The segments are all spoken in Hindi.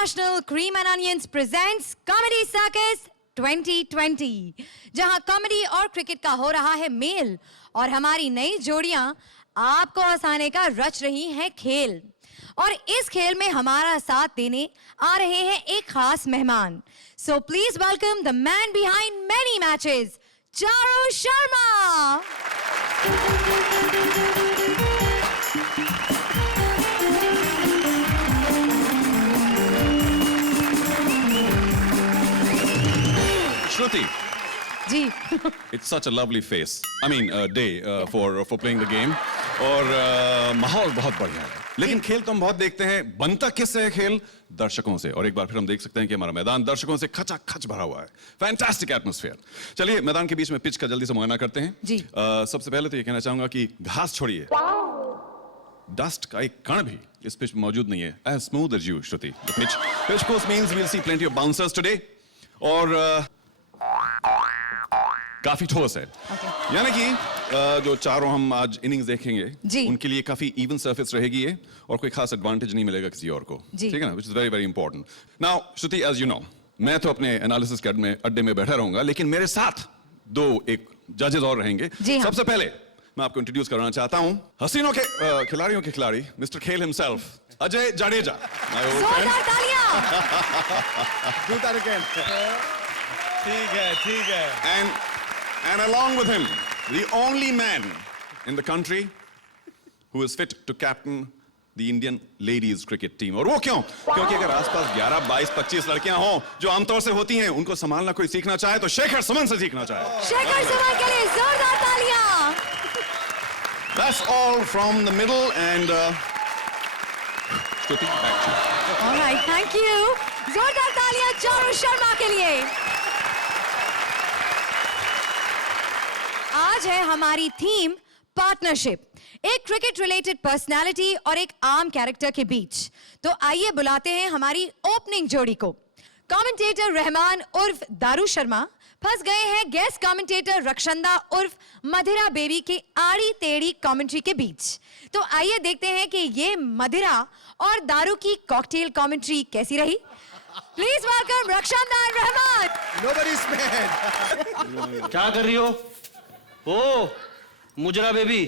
International Cream and Onions presents Comedy Circus 2020, जहां कॉमेडी और क्रिकेट का हो रहा है मेल और हमारी नई जोड़ियां आपको हंसाने का रच रही हैं खेल। और इस खेल में हमारा साथ देने आ रहे हैं एक खास मेहमान। So please welcome the man behind many matches, Charu Sharma. Shruti. Ji It's such a lovely face. I mean, day for playing the game. और माहौल बहुत बढ़िया है। लेकिन खेल तो हम बहुत देखते हैं, बनता किससे है खेल? दर्शकों से। और एक बार फिर हम देख सकते हैं कि हमारा मैदान दर्शकों से खचाखच भरा हुआ है। Fantastic atmosphere. चलिए मैदान के बीच में पिच का जल्दी से मुआयना करते हैं। जी। सबसे पहले तो ये कहना चाहूंगा कि घास छोड़िए, डस्ट का एक कण भी इस पिच में मौजूद नहीं है। As smooth as you, Shruti. The pitch course means we'll see plenty of bouncers today. और काफी ठोस है। यानी कि जो चारों हम आज इनिंग्स देखेंगे उनके लिए काफी इवन सरफेस रहेगी ये और कोई खास एडवांटेज नहीं मिलेगा किसी और को, ठीक है ना? Which is very very important. Now, Shruti, as you know, मैं तो अपने एनालिसिस के अड्डे में बैठा रहूंगा, लेकिन मेरे साथ एक जजेस और रहेंगे। सबसे पहले मैं आपको इंट्रोड्यूस करना चाहता हूं हसीनों के खिलाड़ियों के खिलाड़ी, मिस्टर खेल हिमसेल्फ, अजय जाडेजा। जोरदार तालियां। ठीक है। And along with him, the only man in the country who is fit to captain the Indian ladies cricket team. और वो क्यों? क्योंकि अगर आसपास 11, 22, 25 लड़कियां हों जो आमतौर से होती हैं, उनको संभालना कोई सीखना चाहे तो शेखर सुमन से सीखना चाहे। शेखर सुमन के लिए जोरदार तालियां। That's all from the middle and Shruti, back to you. All right, thank you. जोरदार तालियां चारू शर्मा के लिए। आज है हमारी थीम पार्टनरशिप, एक क्रिकेट रिलेटेड पर्सनालिटी और एक आम कैरेक्टर के बीच। तो आइए बुलाते हैं हमारी ओपनिंग जोड़ी को। कमेंटेटर रहमान उर्फ दारू शर्मा फंस गए हैं गेस्ट कमेंटेटर रक्षंदा उर्फ मदिरा बेबी के आड़ी टेढ़ी कमेंट्री के बीच। तो आइए देखते हैं कि ये मदिरा और दारू की कॉकटेल कमेंट्री कैसी रही। Please welcome Rakshanda and Rahman. Nobody's mad. क्या कर रही हो? ओ मुजरा बेबी।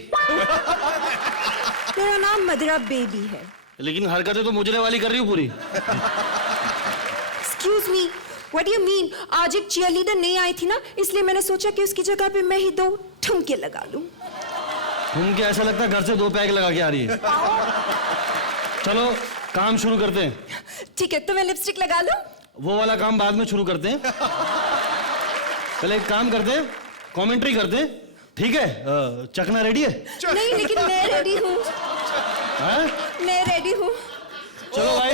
तेरा नाम मदिरा बेबी है, लेकिन हरकतें तो मुजरे वाली कर रही हो पूरी। Excuse me, what do you mean? आज एक cheerleader नहीं आई थी ना, इसलिए मैंने सोचा कि उसकी जगह पे मैं ही 2 ठुमके लगा लूं। ठुमके ऐसा लगता है घर से 2 पैक लगा के आ रही है। चलो काम शुरू करते हैं। ठीक है, तो मैं लिपस्टिक लगा लूं? वो वाला काम बाद में शुरू करते हैं। पहले एक काम करते हैं, कमेंट्री करते हैं, ठीक है? चकना रेडी है? नहीं, लेकिन मैं रेडी हूँ। मैं रेडी हूँ। चलो भाई,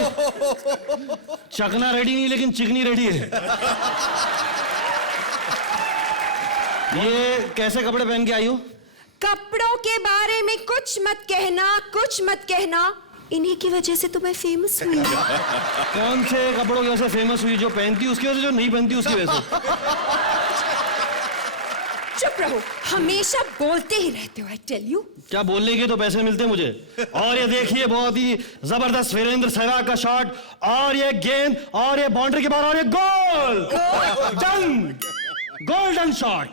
चकना रेडी नहीं लेकिन चिकनी रेडी है। ये कैसे कपड़े पहन के आई हो? कपड़ों के बारे में कुछ मत कहना। इन्हीं की वजह से तो मैं फेमस हुई। कौन से कपड़ों की वजह से फेमस हुई? जो पहनती उसकी वजह से, जो नहीं पहनती उसकी वजह से? चुप रहो, हमेशा बोलते ही रहते हो। I tell you। क्या बोलने के तो पैसे मिलते हैं मुझे। और ये देखिए बहुत ही जबरदस्त वीरेंद्र सहवाग का शॉट, और ये गेंद, और ये बाउंड्री के बाहर, और ये गोल। Done, golden shot.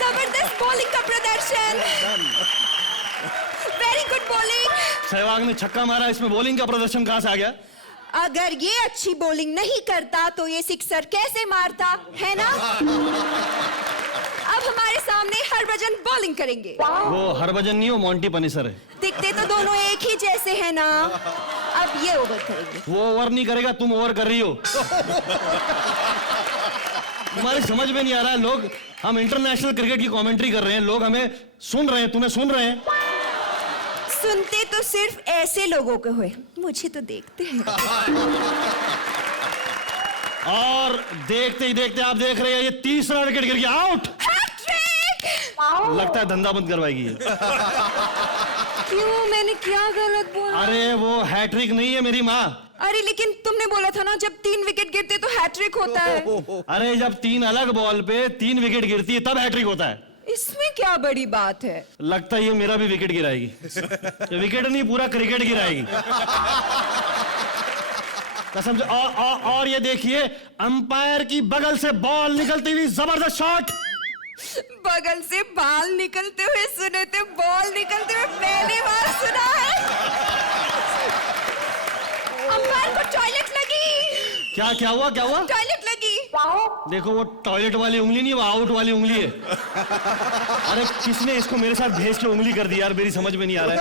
जबरदस्त बॉलिंग का प्रदर्शन। Very good bowling. सहवाग ने छक्का मारा, इसमें बॉलिंग का प्रदर्शन कहां से आ गया? अगर ये अच्छी बॉलिंग नहीं करता तो ये सिक्सर कैसे मारता, है ना? अब हमारे सामने हरभजन बॉलिंग करेंगे। वो हरभजन नहीं, वो मोंटी पनिसर है। दिखते तो दोनों एक ही जैसे हैं ना। अब ये ओवर करेंगे। वो ओवर नहीं करेगा, तुम ओवर कर रही हो। तुम्हारी समझ में नहीं आ रहा है। लोग, हम इंटरनेशनल क्रिकेट की कमेंट्री कर रहे हैं, लोग हमें सुन रहे हैं, तुम्हें सुन रहे हैं। सुनते तो सिर्फ ऐसे लोगों को हुए, मुझे तो देखते हैं। और देखते ही देखते आप देख रहे हैं ये 3रा विकेट गिर गया, आउट। हैट्रिक! लगता है धंधा बंद करवाएगी ये। क्यों, मैंने क्या गलत बोला? अरे वो हैट्रिक नहीं है मेरी माँ। अरे लेकिन तुमने बोला था ना जब 3 विकेट गिरते तो हैट्रिक होता है। अरे जब 3 अलग बॉल पे 3 विकेट गिरती है तब हैट्रिक होता है। इसमें क्या बड़ी बात है? लगता है ये मेरा भी विकेट गिराएगी। ये विकेट नहीं, पूरा क्रिकेट गिराएगी। कसम से। और ये देखिए, अंपायर की बगल से बॉल निकलती हुई जबरदस्त शॉट। बगल से बाल निकलते हुए सुने थे, बॉल निकलते हुए पहली बार सुना है। अंपायर को टॉयलेट लगी। क्या हुआ? टॉयलेट लगी। देखो, वो टॉयलेट वाली उंगली नहीं, वो आउट वाली उंगली है। अरे किसने इसको मेरे साथ भेज के उंगली कर दी यार, मेरी समझ में नहीं आ रहा है।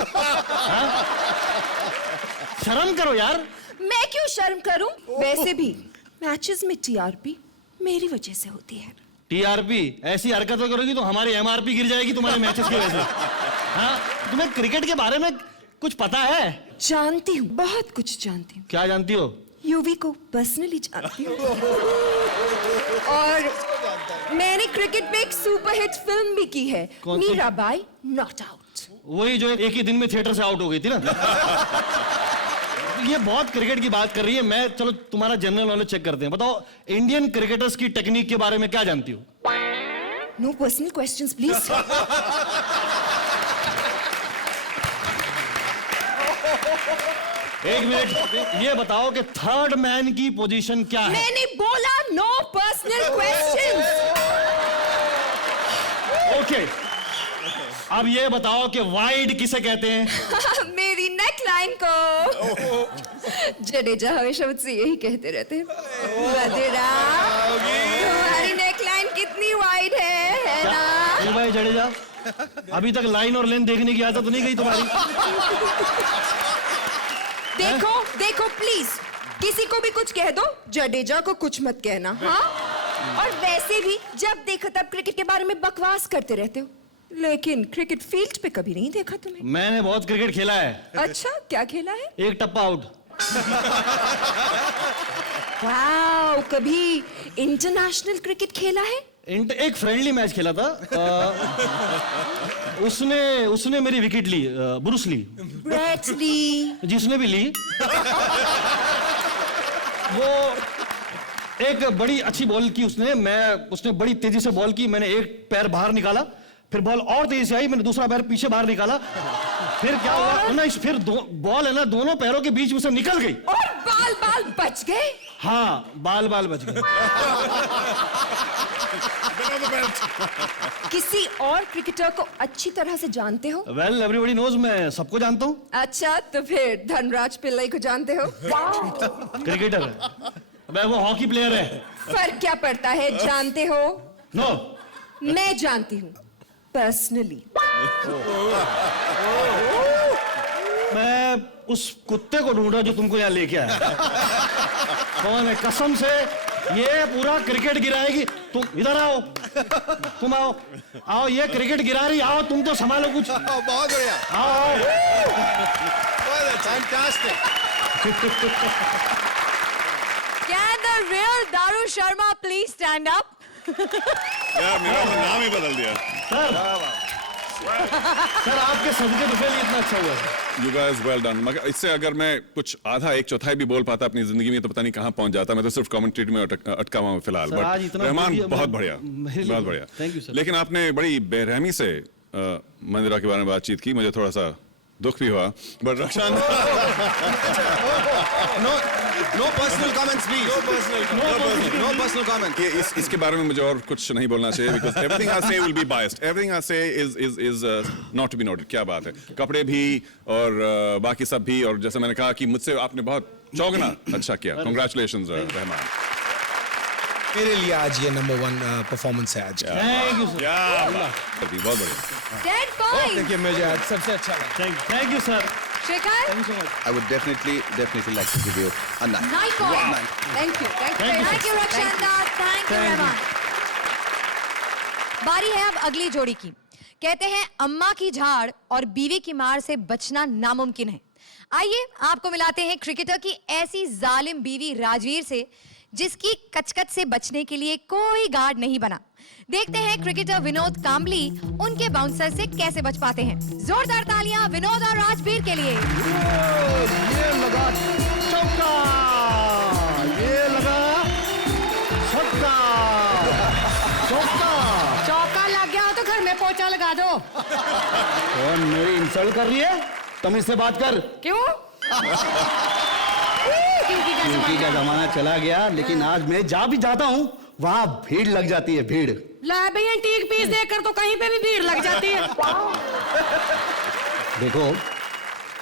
हाँ? शर्म करो यार। मैं क्यों शर्म करूं? वैसे भी मैचेस में टीआरपी मेरी वजह से होती है। टीआरपी? ऐसी हरकतें करोगी तो हमारी एमआरपी गिर जाएगी तुम्हारे मैचेस की वजह से। हाँ? तुम्हें क्रिकेट के बारे में कुछ पता है? जानती हूँ, बहुत कुछ जानती हूँ। क्या जानती हो? यूवी को पर्सनली जानती हूँ। और मैंने क्रिकेट में एक सुपरहिट फिल्म भी की है, कौन सी? Mirabai not out. वही जो एक ही दिन में थिएटर से आउट हो गई थी ना। ये बहुत क्रिकेट की बात कर रही है। मैं, चलो तुम्हारा जनरल नॉलेज चेक करते हैं। बताओ, इंडियन क्रिकेटर्स की टेक्निक के बारे में क्या जानती हो? No personal questions please. एक मिनट, ये बताओ कि थर्ड मैन की पोजीशन क्या है? मैंने बोला नो पर्सनल क्वेश्चंस। ओके, अब ये बताओ कि वाइड किसे कहते हैं? मेरी नेक लाइन को। जडेजा हमेशा मुझसे यही कहते रहते हैं, बदेरा तुम्हारी नेक लाइन कितनी वाइड है ना? ये भाई जडेजा, अभी तक लाइन और लेंथ देखने की आदत तो नहीं गई तुम्हारी? देखो प्लीज, किसी को भी कुछ कह दो, जडेजा को कुछ मत कहना। हाँ? और वैसे भी जब देखो तब क्रिकेट के बारे में बकवास करते रहते हो, लेकिन क्रिकेट फील्ड पे कभी नहीं देखा तुम्हें। मैंने बहुत क्रिकेट खेला है। अच्छा, क्या खेला है? एक टप्पा आउट। वाओ, कभी इंटरनेशनल क्रिकेट खेला है? एक फ्रेंडली मैच खेला था। उसने मेरी विकेट ली, ब्रूस ली। Brett Lee. जिसने भी ली, वो एक बड़ी अच्छी बॉल की उसने बड़ी तेजी से बॉल की। मैंने एक पैर बाहर निकाला, फिर बॉल और तेजी से आई, मैंने दूसरा पैर पीछे बाहर निकाला। फिर क्या हुआ ना, फिर बॉल है ना दोनों पैरों के बीच में से निकल गई। और बाल बच गए? हाँ, बाल बच गए। किसी और क्रिकेटर को अच्छी तरह से जानते हो? वेल, एवरीबॉडी नोज, मैं सबको जानता हूँ। अच्छा, तो फिर धनराज पिल्लाई को जानते हो? क्रिकेटर है, मैं वो हॉकी प्लेयर है। फर्क क्या पड़ता है, जानते हो? नो, मैं जानती हूँ पर्सनली। मैं उस कुत्ते को ढूंढ रहा जो तुमको यहाँ लेके आया। कौन है? कसम से ये पूरा क्रिकेट गिराएगी। तुम इधर आओ, तुम आओ, ये क्रिकेट गिरा रही। आओ, तुम तो संभालो कुछ। बहुत बढ़िया। आओ। Fantastic. Can the real Daru Sharma please stand up? यार मेरा तो नाम ही बदल दिया। सर आपके सदके तो पहले इतना अच्छा हुआ है। You guys well done। मगर इससे अगर मैं कुछ आधा एक चौथाई भी बोल पाता अपनी जिंदगी में तो पता नहीं कहाँ पहुंच जाता। मैं तो सिर्फ कमेंट्री में अटका हुआ हूँ फिलहाल। बट रहमान बहुत बढ़िया, बहुत बढ़िया। Thank you sir. लेकिन आपने बड़ी बेरहमी से मंदिरा के बारे में बातचीत की, मुझे थोड़ा सा दुख भी हुआ। But Rakshan No personal comments, please. No personal comments. ये इसके बारे में मुझे और कुछ नहीं बोलना चाहिए because everything I say will be biased. Everything I say is not to be noted. क्या बात है? कपड़े भी और बाकी सब भी, और जैसे मैंने कहा कि मुझसे आपने बहुत चौगना अच्छा किया। Congratulations रहमान। मेरे लिए आज ये नंबर 1 परफॉर्मेंस है आज। Thank you sir. बहुत बढ़िया। 10 points. देखिए मुझे आज सबसे अच्छा लगा। Thank you sir. Shekhar? I would definitely like to give you a 9. 9 points. Thank you. Thank you, Rakshanda. Thank you, Rahman. बारी है अब अगली जोड़ी की। कहते हैं अम्मा की झाड़ और बीवी की मार से बचना नामुमकिन है। आइए आपको मिलाते हैं क्रिकेटर की ऐसी जालिम बीवी राजवीर से जिसकी कचकच से बचने के लिए कोई गार्ड नहीं बना। देखते हैं क्रिकेटर विनोद कांबली उनके बाउंसर से कैसे बच पाते हैं। जोरदार तालियां विनोद और राजवीर के लिए। ये लगा चौका, ये लगा छक्का, चौका लग गया हो तो घर में पोछा लगा दो। कौन मेरी इंसल्ट कर रही है? तमीज से बात कर। क्यों? क्योंकि क्योंकि का जमाना चला गया, लेकिन आज मैं जहाँ भी जाता हूँ वहाँ भीड़ लग जाती है, भीड़। ला भाई एंटीक पीस देखकर तो कहीं पे भी भीड़ लग जाती है। देखो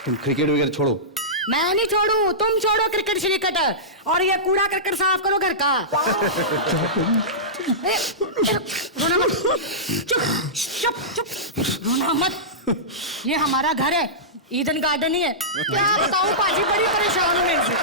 तुम क्रिकेट वगैरह छोड़ो। मैं नहीं छोड़ू, तुम छोड़ो क्रिकेट श्रिकेट, और ये कूड़ा करकट साफ करो घर का। रोना मत, चुप चुप चुप, रोना मत। ये हमारा घर है, ईडन गार्डन ही है। क्या बताऊं पाजी, बड़ी परेशान हूं इनसे।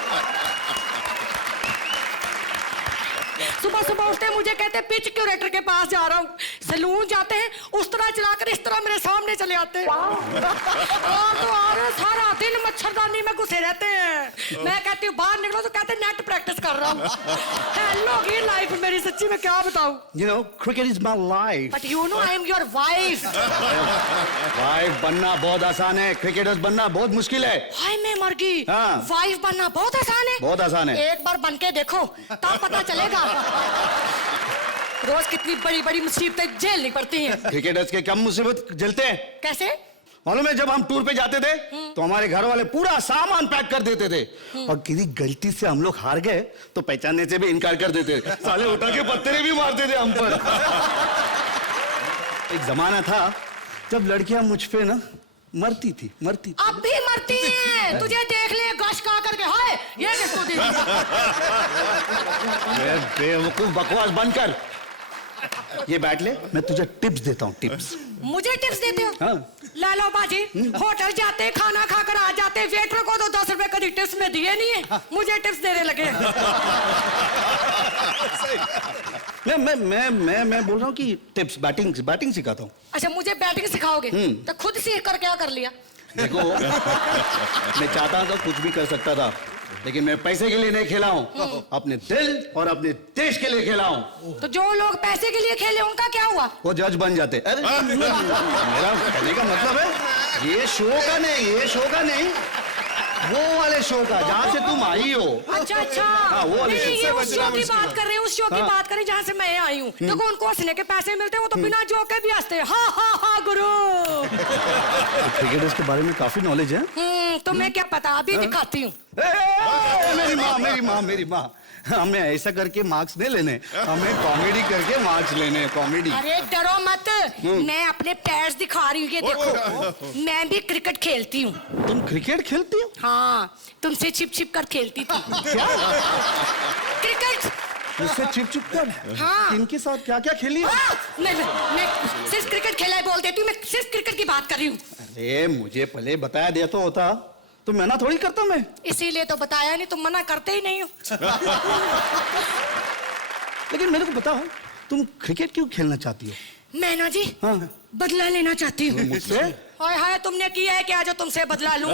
सुबह सुबह उठते मुझे कहते पिच क्यूरेटर के पास जा रहा हूँ, सैलून जाते हैं उस तरह चलाकर इस तरह मेरे सामने चले आते हैं। और तो और सारा दिन मच्छरदानी में घुसे रहते हैं। मैं कहती हूँ बाहर निकलो तो कहते नेट प्रैक्टिस कर रहा हूँ। हेलो ये लाइफ मेरी, सच्ची में क्या बताऊँ। You know, cricket is my life. But you know I am your wife. Wife बनना बहुत आसान है, क्रिकेटर्स बनना बहुत मुश्किल है। हाय मैं मर गई। हाँ। वाइफ बनना बहुत आसान है। बहुत आसान है। एक बार बन के देखो तब पता चलेगा। रोज कितनी बड़ी बड़ी मुसीबतें झेलनी पड़ती हैं। क्रिकेटर्स के कम मुसीबत झेलते हैं। कैसे? मालूम है, जब हम टूर पे जाते थे तो हमारे घर वाले पूरा सामान पैक कर देते थे, और किसी गलती से हम लोग हार गए तो पहचानने से भी इनकार कर देते। साले उठा के पत्थरे भी मारते थे हम पर। एक जमाना था जब लड़कियां मुझ पे ना मरती थी। अब भी मरती हैं। तुझे देख ले गश का करके, हाय ये किसको दी? बेवकूफ, बकवास बंद कर। ये बैठ ले, मैं तुझे टिप्स देता हूँ, टिप्स। मुझे टिप्स देते हो? हाँ। ला लो बाजी, होटल जाते खाना खाकर आ जाते, वेटर को तो 10 रुपए कभी टिप्स में दिए नहीं है, मुझे टिप्स देने लगे। मैं बोल रहा हूँ कि टिप्स, बैटिंग सिखाता हूँ। अच्छा मुझे बैटिंग सिखाओगे? तो खुद सीख कर क्या कर लिया? देखो मैं चाहता तो कुछ भी कर सकता था, लेकिन मैं पैसे के लिए नहीं खेला हूँ, अपने दिल और अपने देश के लिए खेला हूँ। तो जो लोग पैसे के लिए खेले उनका क्या हुआ? वो जज बन जाते। अरे मेरा कहने का मतलब है ये शो का नहीं, वो वाले शो का जहाँ से तुम आई हो। अच्छा हाँ, वो वाले नहीं, शो ये उस शो की बात कर रहे हैं, उस शो की बात करें जहाँ से मैं आई हूँ। देखो उनको हंसने के पैसे मिलते हैं, वो तो बिना जोक के भी हंसते हैं। हाँ हाँ हाँ गुरु। क्रिकेटर्स के बारे में काफी नॉलेज है। तुम्हें क्या पता, अभी दिखाती हूँ। मेरी माँ हमें ऐसा करके मार्क्स नहीं लेने, हमें कॉमेडी करके मार्क्स लेने, कॉमेडी। अरे डरो मत, मैं अपने पैर्स दिखा रही हूँ, ये देखो। मैं भी क्रिकेट खेलती हूँ। तुम क्रिकेट खेलती हो? हाँ, तुमसे छिप छिप कर खेलती थी। क्या? क्रिकेट? मुझसे छिप कर? हाँ। किनके साथ क्या क्या खेली? मैं सिर्फ क्रिकेट खेला है बोल देती हूँ, मैं सिर्फ क्रिकेट की बात कर रही हूँ। अरे मुझे पहले बताया दिया तो होता, तो मना थोड़ी करता मैं। इसीलिए तो बताया नहीं, तुम मना करते ही नहीं हो। लेकिन मेरे को बताओ, तुम क्रिकेट क्यों खेलना चाहती हो? मैं ना जी हाँ। बदला लेना चाहती हूँ। मुझसे? हाय हाय, तुमने किया है क्या जो तुमसे बदला लूं?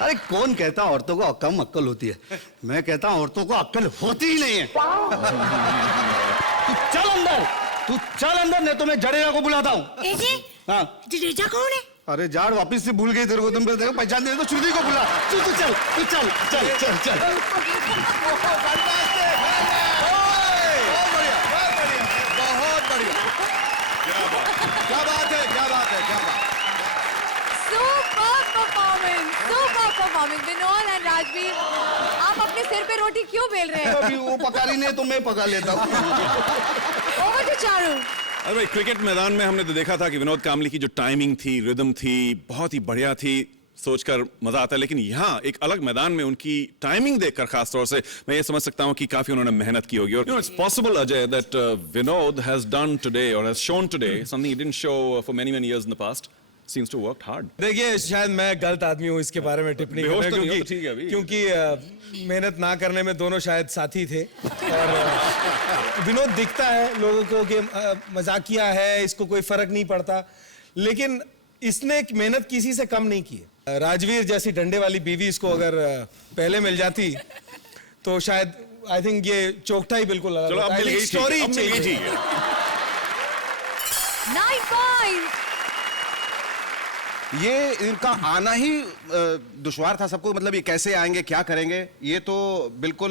अरे कौन कहता औरतों को कम अक्ल होती है? मैं कहता हूँ औरतों को अक्ल होती ही नहीं है। तू चल अंदर, नहीं तो मैं जडेजा को बुलाता हूँ। हाँ। जडेजा कौन है? अरे जाड़ वापिस से भूल गई तेरे को, तुम देखो पहचान दे तो श्रुति को बुला। चल। बहुत बढ़िया। क्या बात है। Super performance Vinod and Rajveer, आप अपने सिर पे रोटी क्यों बेल रहे हैं? अभी वो पका रही नहीं तो मैं पका लेता हूँ। Over to Charu. अरे भाई, क्रिकेट मैदान में हमने तो देखा था कि विनोद कामली की जो टाइमिंग थी, रिदम थी, बहुत ही बढ़िया थी, सोचकर मजा आता है। लेकिन यहाँ एक अलग मैदान में उनकी टाइमिंग देखकर खास तौर से मैं ये समझ सकता हूँ कि काफी उन्होंने मेहनत की होगी। और it's possible Ajay that Vinod has done today और has shown today something he didn't show for many years in the past. Seems to work hard. देखिए शायद मैं गलत आदमी हूँ इसके बारे में टिप्पणी करने, क्योंकि मेहनत ना करने में दोनों शायद साथी थे। और विनोद दिखता है लोगों को कि मजाकिया है, इसको कोई फर्क नहीं पड़ता, लेकिन इसने मेहनत किसी से कम नहीं की है। राजवीर जैसी डंडे वाली बीवी इसको अगर पहले मिल जाती तो शायद आई थिंक ये चौकटा ही बिल्कुल अलग चलो, अब मिल गई, स्टोरी अब मिल गई, ठीक है। 9 points. ये इनका आना ही दुश्वार था सबको, मतलब ये कैसे आएंगे, क्या करेंगे, ये तो बिल्कुल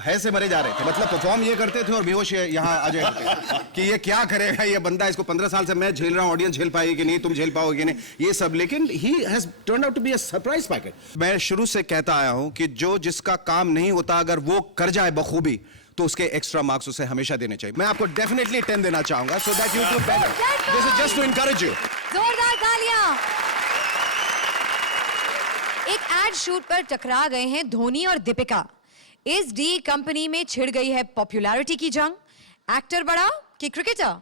भय से मरे जा रहे थे। मतलब परफॉर्म ये करते थे और बेहोश यहाँ आ जाते कि ये क्या करेगा ये बंदा, इसको 15 साल से मैं झेल रहा हूँ, ऑडियंस झेल पाएगी कि नहीं, तुम झेल पाओगे कि नहीं, ये सब। लेकिन he has turned out to be a surprise packet. मैं शुरू से कहता आया हूँ कि जो जिसका काम नहीं होता अगर वो कर जाए बखूबी तो उसके एक्स्ट्रा मार्क्स उसे हमेशा देने चाहिए। मैं आपको डेफिनेटली 10 देना चाहूंगा, so that you do better. This is just to encourage you. जोरदार तालियां। एक एड शूट पर टकरा गए हैं धोनी और दीपिका। इस डी कंपनी में छिड़ गई है पॉपुलैरिटी की जंग। एक्टर बड़ा कि क्रिकेटर?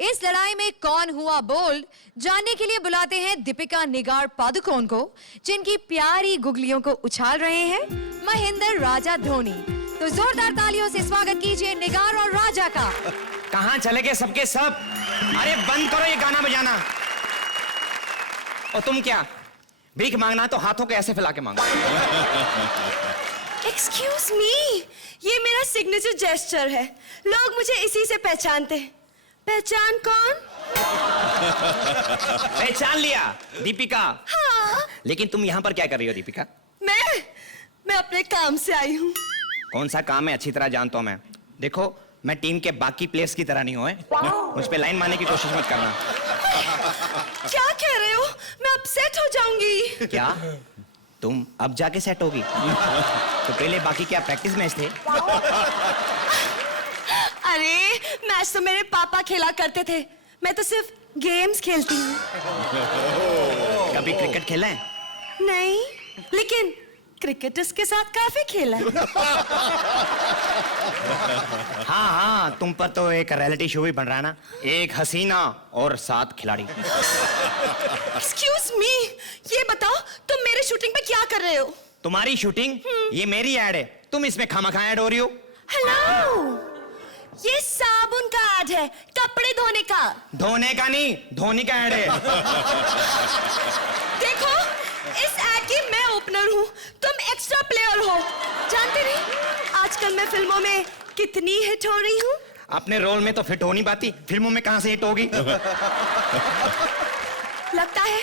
इस लड़ाई में कौन हुआ बोल्ड, जानने के लिए बुलाते हैं दीपिका निगार पादुकोण को, जिनकी प्यारी गुगलियों को उछाल रहे हैं महेंद्र राजा धोनी। तो जोरदार तालियों से स्वागत कीजिए निगार और राजा का। कहां चले गए सबके सब? अरे बंद करो ये गाना बजाना। और तुम क्या भीख मांगना तो हाथों को ऐसे फैला के मांगो। एक्सक्यूज मी, ये मेरा सिग्नेचर जेस्चर है, लोग मुझे इसी से पहचानते हैं। पहचान कौन? पहचान लिया, दीपिका। हाँ। लेकिन तुम यहाँ पर क्या कर रही हो दीपिका? मैं अपने काम से आई हूँ। कौन सा काम है अच्छी तरह जानता हूँ मैं। देखो मैं टीम के बाकी प्लेयर्स की तरह नहीं हूँ, मुझ पे लाइन मारने की कोशिश मत करना। क्या कह रहे हो? मैं अपसेट हो जाऊंगी। क्या तुम अब जाके सेट होगी? तो पहले बाकी क्या प्रैक्टिस मैच थे? अरे मैच तो मेरे पापा खेला करते थे, मैं तो सिर्फ गेम्स खेलती हूँ। कभी क्रिकेट खेला है? नहीं, लेकिन क्रिकेटर्स के साथ काफी खेला है। हाँ हाँ, तुम पर तो एक रियलिटी शो भी बन रहा है ना, एक हसीना और 7 खिलाड़ी। एक्सक्यूज मी, ये बताओ तुम मेरे शूटिंग पे क्या कर रहे हो? तुम्हारी शूटिंग? ये मेरी ऐड है, तुम इसमें खामखा ऐड हो रही हो। हेलो, ये साबुन का ऐड है, कपड़े धोने का। धोने का नहीं, धोनी का ऐड है। देखो, इस ऐड की मैं ओपनर हूँ, तुम एक्स्ट्रा प्लेयर हो। जानते नहीं, आजकल मैं फिल्मों में कितनी हिट हो रही हूँ। अपने रोल में तो फिट हो नहीं पाती, फिल्मों में कहां से हिट होगी? लगता है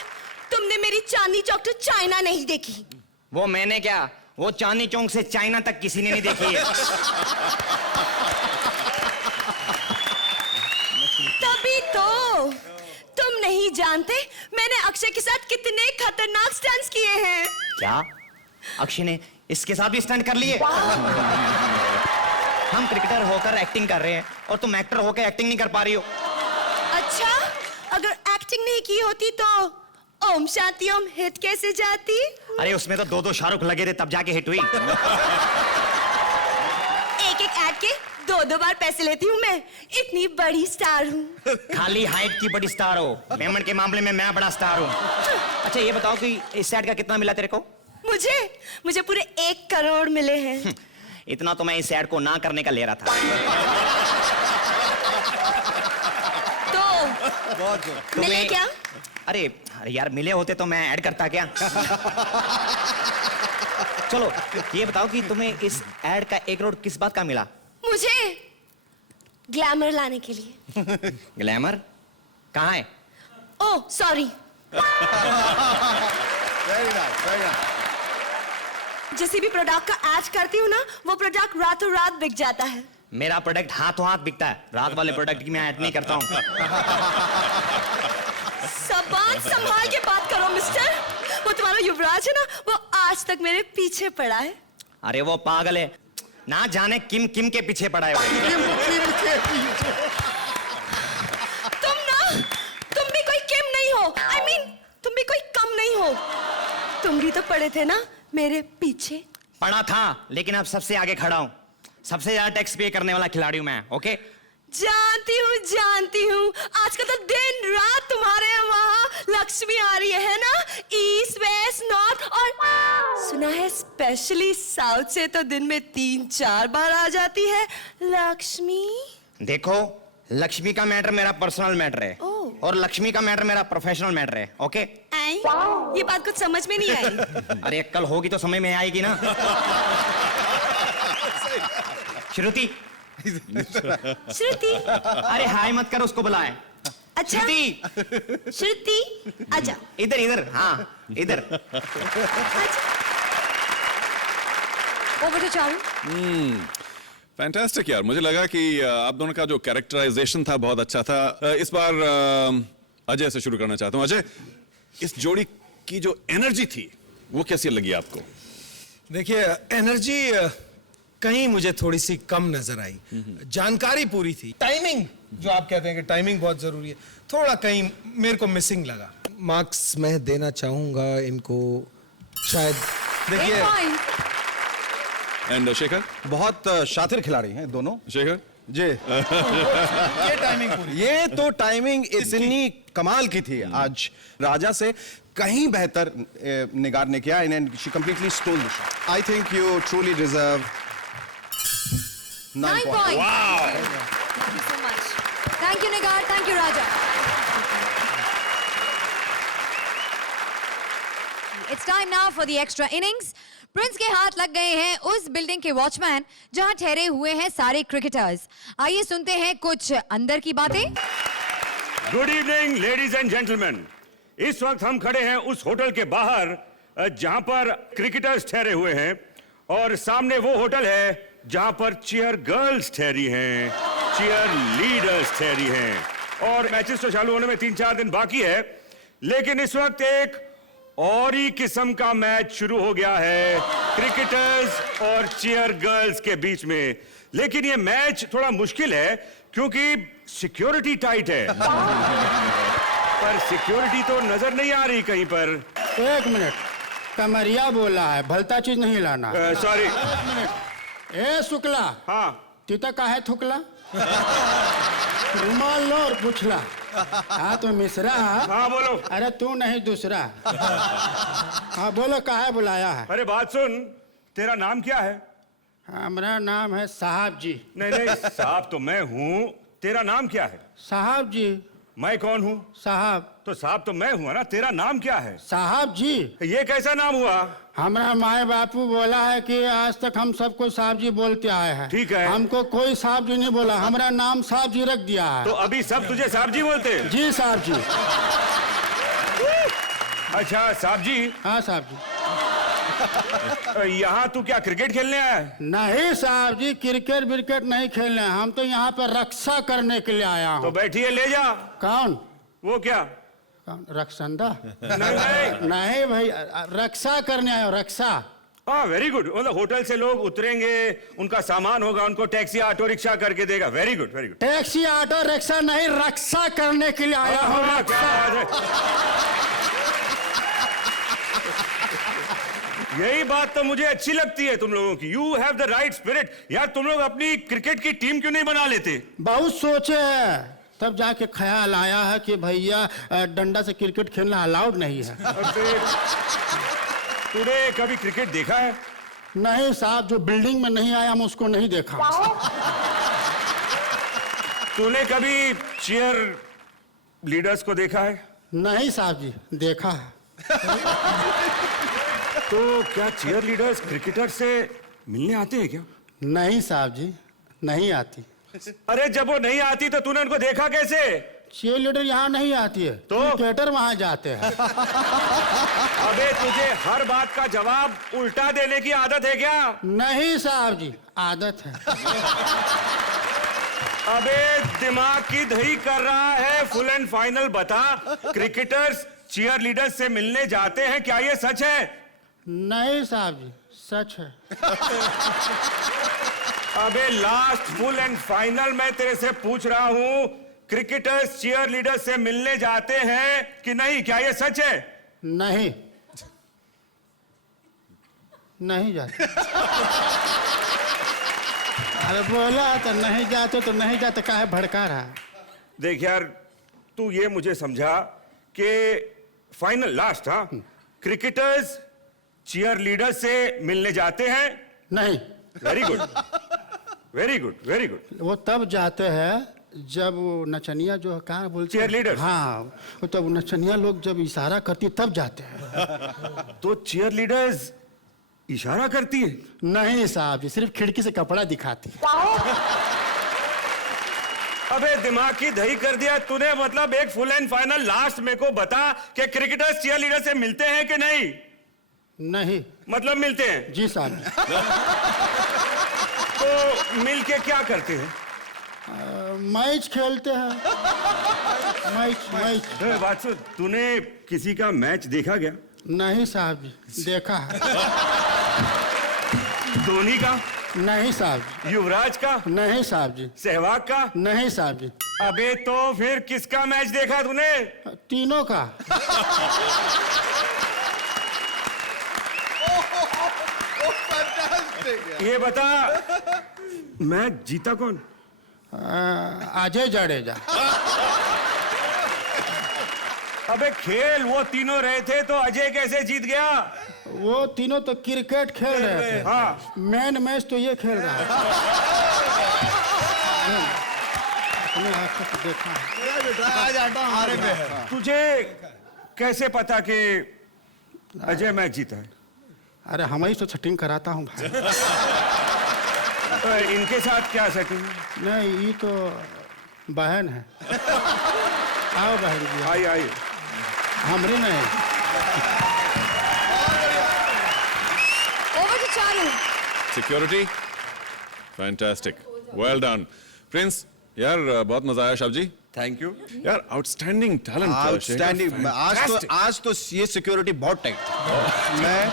तुमने मेरी चांदनी चौक टू चाइना नहीं देखी। वो मैंने क्या, वो चांदनी चौक से चाइना तक किसी ने नहीं देखी है। तभी तो तुम नहीं जानते मैंने अक्षय के साथ कितने खतरनाक स्टंट्स किए हैं। क्या अक्षय ने इसके साथ भी स्टंट कर लिए? हम क्रिकेटर होकर एक्टिंग कर रहे हैं और तुम एक्टर होकर एक्टिंग नहीं कर पा रही हो। अच्छा, अगर एक्टिंग नहीं की होती तो ओम शांति ओम हिट कैसे जाती? अरे उसमें तो 2-2 शाहरुख लगे थे तब जाके हिट हुई। एक ऐड के 2-2 बार पैसे लेती हूँ मैं, इतनी बड़ी स्टार हूँ। खाली हाइट की बड़ी स्टार हो, पेमेंट के मामले में मैं बड़ा स्टार हूँ। अच्छा ये बताओ कि इस ऐड का कितना मिला तेरे को? मुझे पूरे 1 करोड़ मिले हैं। इतना तो मैं इस ऐड को ना करने का ले रहा था। तो मिले क्या? अरे यार मिले होते तो मैं ऐड करता क्या? चलो ये बताओ कि तुम्हें इस ऐड का 1 करोड़ किस बात का मिला? मुझे ग्लैमर लाने के लिए। ग्लैमर कहाँ है? Oh sorry. जिस भी प्रोडक्ट का ऐड करती हूँ ना, वो प्रोडक्ट रातों रात बिक जाता है। मेरा प्रोडक्ट हाथों हाथ बिकता है, रात वाले प्रोडक्ट की मैं ऐड नहीं करता हूँ। ज़बान संभाल के बात करो मिस्टर। वो तुम्हारा युवराज है ना, वो आज तक मेरे पीछे पड़ा है। अरे वो पागल है, ना जाने किम किम के पीछे पड़ा है। तुम भी कोई किम नहीं हो। I mean, तुम भी कोई कम नहीं हो। तुम भी तो पड़े थे ना मेरे पीछे। पड़ा था, लेकिन अब सबसे आगे खड़ा हूँ। सबसे ज्यादा टैक्स पे करने वाला खिलाड़ी हूँ मैं। ओके जानती हूँ। आजकल तो दिन रात तुम्हारे वहाँ लक्ष्मी आ रही है ना, ईस्ट वेस्ट नॉर्थ, और सुना है स्पेशली साउथ से तो दिन में 3-4 बार आ जाती है लक्ष्मी। देखो, लक्ष्मी का मैटर मेरा पर्सनल मैटर है और लक्ष्मी का मैटर मेरा प्रोफेशनल मैटर है। ओके ये बात कुछ समझ में नहीं आई। अरे कल होगी तो समझ में आएगी ना। श्रुति। श्रुति? अरे हाय मत कर, उसको बुलाए। अच्छा श्रुति श्रुति आजा इधर इधर हाँ इधर ओवर टू चारू। फैंटास्टिक यार, मुझे लगा कि आप दोनों का जो कैरेक्टराइजेशन था बहुत अच्छा था। इस बार अजय से शुरू करना चाहता हूँ। अजय, इस जोड़ी की जो एनर्जी थी वो कैसी लगी आपको? देखिए, एनर्जी कहीं मुझे थोड़ी सी कम नजर आई। जानकारी पूरी थी, टाइमिंग जो आप कहते हैं कि टाइमिंग बहुत जरूरी है, थोड़ा कहीं मेरे को मिसिंग लगा। मार्क्स मैं देना चाहूंगा इनको शायद, देखिए। एंड शेखर? बहुत शातिर खिलाड़ी हैं दोनों। शेखर जी। ये टाइमिंग पूरी, ये तो टाइमिंग इतनी कमाल की थी आज, राजा से कहीं बेहतर निगार ने किया। And she completely stole the show. I think you truly deserve 9 points. Wow, Thank you so much. Thank you, Nigar. Thank you, Raja. It's time now for the extra innings. Prince के हाथ लग गए हैं उस बिल्डिंग के वॉचमैन जहां ठहरे हुए हैं सारे क्रिकेटर्स। आइए सुनते हैं कुछ अंदर की बातें। Good evening ladies and gentleman. इस वक्त हम खड़े हैं उस होटल के बाहर जहां पर क्रिकेटर्स ठहरे हुए हैं, और सामने वो होटल है जहां पर चीयर गर्ल्स ठहरी हैं, चीयर लीडर्स ठहरी हैं। और मैचेस तो चालू होने में 3-4 दिन बाकी है, लेकिन इस वक्त एक और ही किस्म का मैच शुरू हो गया है क्रिकेटर्स और चीयर गर्ल्स के बीच में। लेकिन ये मैच थोड़ा मुश्किल है क्योंकि सिक्योरिटी टाइट है। पर सिक्योरिटी तो नजर नहीं आ रही कहीं पर। 1 मिनट, कमरिया बोला है, भलता चीज नहीं लाना। सॉरी। ए शुक्ला, हाँ तीता का है थुकला? रुमाल लो और पूछला। हाँ तो मिश्रा। हाँ बोलो। अरे तू नहीं दूसरा। हाँ बोलो, काहे बुलाया है? अरे बात सुन, तेरा नाम क्या है? हमारा नाम है साहब जी। नहीं नहीं, साहब तो मैं हूँ, तेरा नाम क्या है? साहब जी। मैं कौन हूँ? साहब। तो साहब तो मैं हूँ ना, तेरा नाम क्या है? साहब जी। ये कैसा नाम हुआ? हमारा माए बापू बोला है कि आज तक हम सबको साहब जी बोलते आए हैं। ठीक है। हमको कोई साहब जी नहीं बोला, हमारा नाम साहब जी रख दिया है। तो अभी सब तुझे साहब जी बोलते हैं? जी साहब जी। अच्छा साहब जी। हाँ साहब जी। यहाँ तू क्या क्रिकेट खेलने आया है? नहीं साहब जी, क्रिकेट विकेट नहीं खेलने, हम तो यहाँ पर रक्षा करने के लिए आया हूँ। तो बैठिए, ले जा। कौन? वो क्या? कौन? रक्षंदा? नहीं नहीं भाई, रक्षा करने आया हूँ, रक्षा। हाँ वेरी गुड। मतलब होटल से लोग उतरेंगे, उनका सामान होगा, उनको टैक्सी ऑटो रिक्शा करके देगा। Very good very good. Taxi auto rickshaw नहीं, रक्षा करने के लिए आया हूँ। हाँ, क्या बात है। यही बात तो मुझे अच्छी लगती है तुम लोगों की। You have the right spirit. यार तुम लोग अपनी क्रिकेट की टीम क्यों नहीं बना लेते? बहुत सोचे हैं, तब जाके ख्याल आया है कि भैया डंडा से क्रिकेट खेलना अलाउड नहीं है। तूने कभी क्रिकेट देखा है? नहीं साहब, जो बिल्डिंग में नहीं आया मैं उसको नहीं देखा। तूने कभी चीयर लीडर्स को देखा है? नहीं साहब जी, देखा है। तो क्या चीयर लीडर्स क्रिकेटर से मिलने आते हैं क्या? नहीं साहब जी, नहीं आती। अरे जब वो नहीं आती तो तूने उनको देखा कैसे? चीयर लीडर यहाँ नहीं आती है, तो क्रिकेटर वहाँ जाते हैं। अबे तुझे हर बात का जवाब उल्टा देने की आदत है क्या? नहीं साहब जी, आदत है। अबे दिमाग की दही कर रहा है। फुल एंड फाइनल बता, क्रिकेटर्स चीयर लीडर्स से मिलने जाते हैं, क्या ये सच है? नहीं साहब जी, सच है। अबे लास्ट फुल एंड फाइनल मैं तेरे से पूछ रहा हूं, क्रिकेटर्स चीयर लीडर्स से मिलने जाते हैं कि नहीं, क्या ये सच है? नहीं, नहीं जाते। अरे बोला तो नहीं जाते, तो नहीं जाते, काहे भड़का रहा है? देख यार, तू ये मुझे समझा कि फाइनल लास्ट, हाँ, क्रिकेटर्स चीयर लीडर से मिलने जाते हैं? नहीं। Very good very good very good. वो तब जाते हैं जब वो नचनिया जो है, कहाँ बोलते चीयर लीडर? हाँ, वो तब नचनिया लोग जब इशारा करती है तब जाते हैं। तो चीयर लीडर्स इशारा करती है? नहीं साहब जी, सिर्फ खिड़की से कपड़ा दिखाती है। अबे दिमाग की दही कर दिया तूने। मतलब एक फुल एंड फाइनल लास्ट मेरे को बता कि क्रिकेटर्स चीयर लीडर से मिलते हैं कि नहीं? नहीं। मतलब मिलते हैं? जी साहब। तो मिल के क्या करते हैं? मैच खेलते हैं। मैच। बात सुन, तूने किसी का मैच देखा क्या? नहीं साहब जी, देखा है। धोनी का? नहीं साहब जी। युवराज का? नहीं साहब जी। सहवाग का? नहीं साहब जी। अबे तो फिर किसका मैच देखा तूने? तीनों का। ये बता, मैच जीता कौन? अजय जडेजा। अबे खेल, वो तीनों रहे थे तो अजय कैसे जीत गया? वो तीनों तो क्रिकेट खेल रहे थे। हाँ। मेन मैच तो ये खेल रहा है। अपने आंखों से देखा है। तुझे कैसे पता कि अजय मैच जीता है? अरे हम ही तो सेटिंग कराता हूँ भाई। तो इनके साथ क्या सेटिंग? नहीं, ये तो बहन है। आओ बहन जी। आई आई। हमरी नहीं। Over to Charu. Security, fantastic, well done, Prince. यार बहुत मजा आया शाब जी। थैंक यू यार आउटस्टैंडिंग टैलेंट। आउटस्टैंडिंग। आज तो ये सिक्योरिटी बहुत टाइट थी। मैं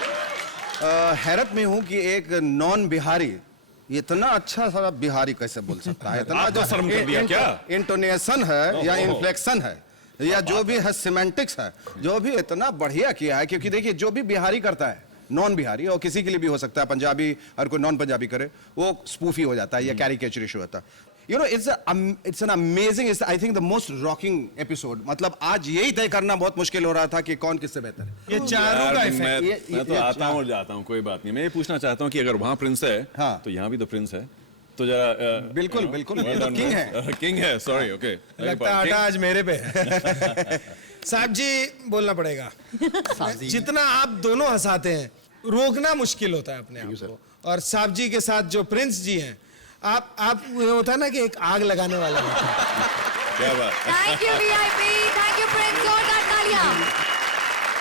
हैरत में हूं कि एक नॉन बिहारी इतना अच्छा सारा बिहारी कैसे बोल सकता है? इतना जो शर्म कर दिया क्या? इंटोनेशन है या इन्फ्लेक्शन है या जो भी है सिमेंटिक्स है, जो भी इतना बढ़िया किया है। क्योंकि देखिए, जो भी बिहारी करता है, नॉन बिहारी, और किसी के लिए भी हो सकता है, पंजाबी और कोई नॉन पंजाबी करे, वो स्पूफी हो जाता है या कैरिकेचर इशू होता है। You know, it's an amazing, it's I think the most rocking episode. मतलब आज यही तय करना बहुत मुश्किल हो रहा था कि कौन किससे बेहतर है। ये चारों का इफेक्ट। मैं तो आता हूँ और जाता हूँ, कोई बात नहीं। मैं ये पूछना चाहता हूँ कि अगर वहाँ प्रिंस है, हाँ, तो यहाँ भी तो प्रिंस है, तो जरा बिल्कुल बिल्कुल किंग है। किंग है, सॉरी, ओके। लगता है आटा आज मेरे पे। साहब जी बोलना पड़ेगा। जितना आप दोनों हंसाते हैं, रोकना मुश्किल होता है अपने आप को। और साहब जी के साथ जो प्रिंस जी हैं, आप ये होता है ना कि एक आग लगाने वाला होता है। क्या बात। Thank you VIP, thank you Prince, जोरदार तालियां।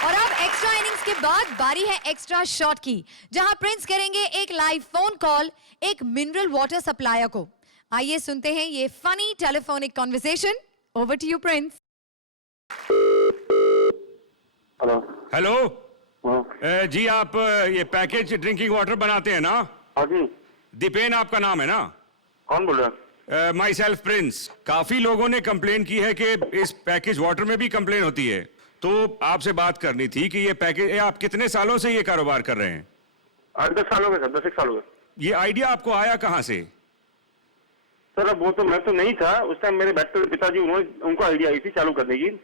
और अब एक्स्ट्रा इनिंग्स के बाद बारी है एक्स्ट्रा शॉट की, जहां प्रिंस करेंगे एक लाइव फोन कॉल एक मिनरल वाटर सप्लायर को। आइए सुनते हैं ये funny telephonic conversation. Over to you Prince. Hello hello. जी आप ये पैकेज ड्रिंकिंग वाटर बनाते हैं ना? हाँ जी। दीपेन आपका नाम है ना? कौन बोल रहा है? My self Prince. काफी लोगों ने कंप्लेन की है कि इस पैकेज वाटर में भी कंप्लेन होती है, तो आपसे बात करनी थी कि ये पैकेज, आप कितने सालों से ये कारोबार कर रहे हैं? 10 साल हो गए सर, 10 साल हो गए। ये आइडिया आपको आया कहाँ से? सर अब वो तो मैं तो नहीं था उस टाइम, मेरे बैठते हुए पिताजी, उनको आइडिया आई थी चालू करने की।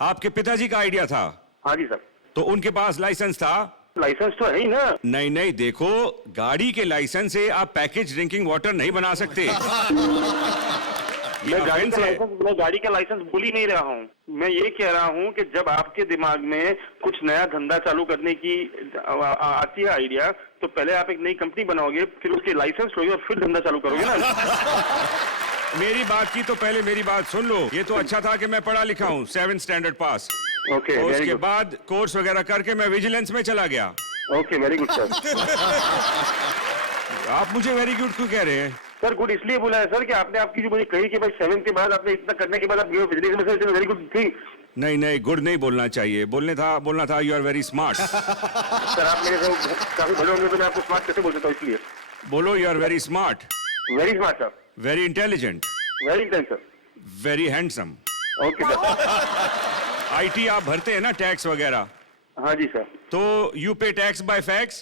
आपके पिताजी का आइडिया था? हाँ जी सर। तो उनके पास लाइसेंस था? लाइसेंस तो है ही ना। नहीं नहीं, देखो गाड़ी के लाइसेंस से आप पैकेज ड्रिंकिंग वाटर नहीं बना सकते। मैं गाड़ी का लाइसेंस भूल ही नहीं रहा हूँ। मैं ये कह रहा हूँ कि जब आपके दिमाग में कुछ नया धंधा चालू करने की आती है आइडिया, तो पहले आप एक नई कंपनी बनाओगे, फिर उसके लाइसेंस लोगे और फिर धंधा चालू करोगे ना। मेरी बात की तो पहले मेरी बात सुन लो। ये तो अच्छा था कि मैं पढ़ा लिखा हूँ, 7th स्टैंडर्ड पास। ओके, तो उसके बाद कोर्स वगैरह करके मैं विजिलेंस में चला गया। Okay, very good sir. आप मुझे वेरी गुड क्यों कह रहे हैं? सर गुड इसलिए बोला है सर कि आपने आपकी जो मुझे कही कि भाई 7th के बाद आपने इतना करने के बाद आप विजिलेंस में से, वेरी गुड थिंग। नहीं नहीं, गुड नहीं बोलना चाहिए, बोलना था you are very smart. Sir आप मेरे से काफी बड़े होंगे तो मैं आपको स्मार्ट कैसे बोल सकता हूँ, इसलिए बोलो you are very smart. Very smart sir. Very intelligent. Very intelligent sir. Very handsome. Okay sir. IT आप भरते हैं ना, टैक्स वगैरह? हाँ जी सर। तो you pay tax by fax?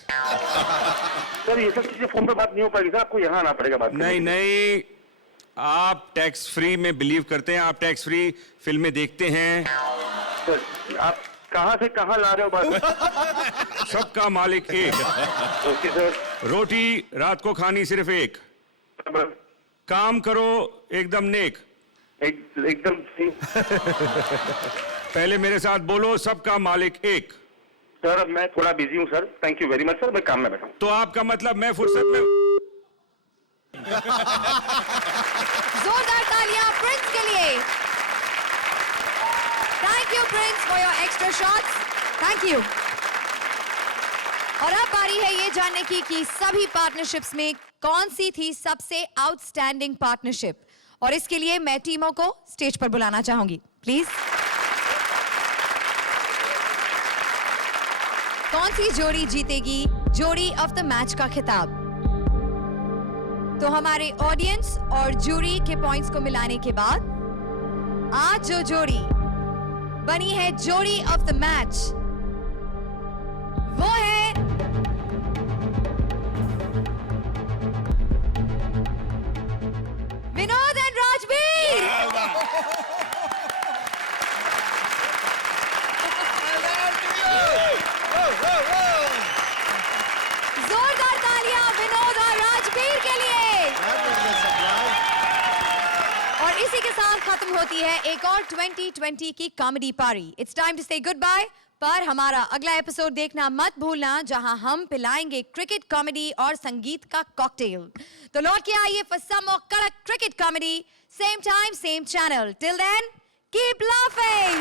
Sir ये सब चीजें फोन पे बात नहीं हो पाएगी सर, आपको यहाँ आना पड़ेगा बात करने। नहीं नहीं, आप टैक्स फ्री में बिलीव करते हैं, आप टैक्स फ्री फिल्में देखते हैं। सर आप कहाँ से कहाँ ला रहे हो बात? सबका मालिक एक। Okay sir. रोटी रात को खानी सिर्फ एक। काम करो एकदम नेक। एकदम सही। पहले मेरे साथ बोलो, सबका मालिक एक। सर मैं थोड़ा बिजी हूँ sir, thank you very much sir, मैं काम में बैठा हूँ। तो आपका मतलब मैं फुर्सत में जोरदार तालियां प्रिंस के लिए। Thank you Prince for your extra shots, thank you. और अब बारी है ये जानने की कि सभी पार्टनरशिप्स में कौन सी थी सबसे आउटस्टैंडिंग पार्टनरशिप, और इसके लिए मैं टीमों को स्टेज पर बुलाना चाहूंगी, प्लीज। कौन सी जोड़ी जीतेगी जोड़ी ऑफ द मैच का खिताब? तो हमारे ऑडियंस और जूरी के पॉइंट्स को मिलाने के बाद आज जो जोड़ी बनी है जोड़ी ऑफ द मैच वो है विनोद एंड राजवीर। जोरदार तालियां विनोद और राजवीर के लिए। और इसी के साथ खत्म होती है एक और 2020 की कॉमेडी पारी। इट्स टाइम टू से गुड बाय, पर हमारा अगला एपिसोड देखना मत भूलना, जहां हम पिलाएंगे क्रिकेट कॉमेडी और संगीत का कॉकटेल। तो लौट के आइए फॉर सम मोर कड़क cricket comedy, same time same channel. Till then keep laughing.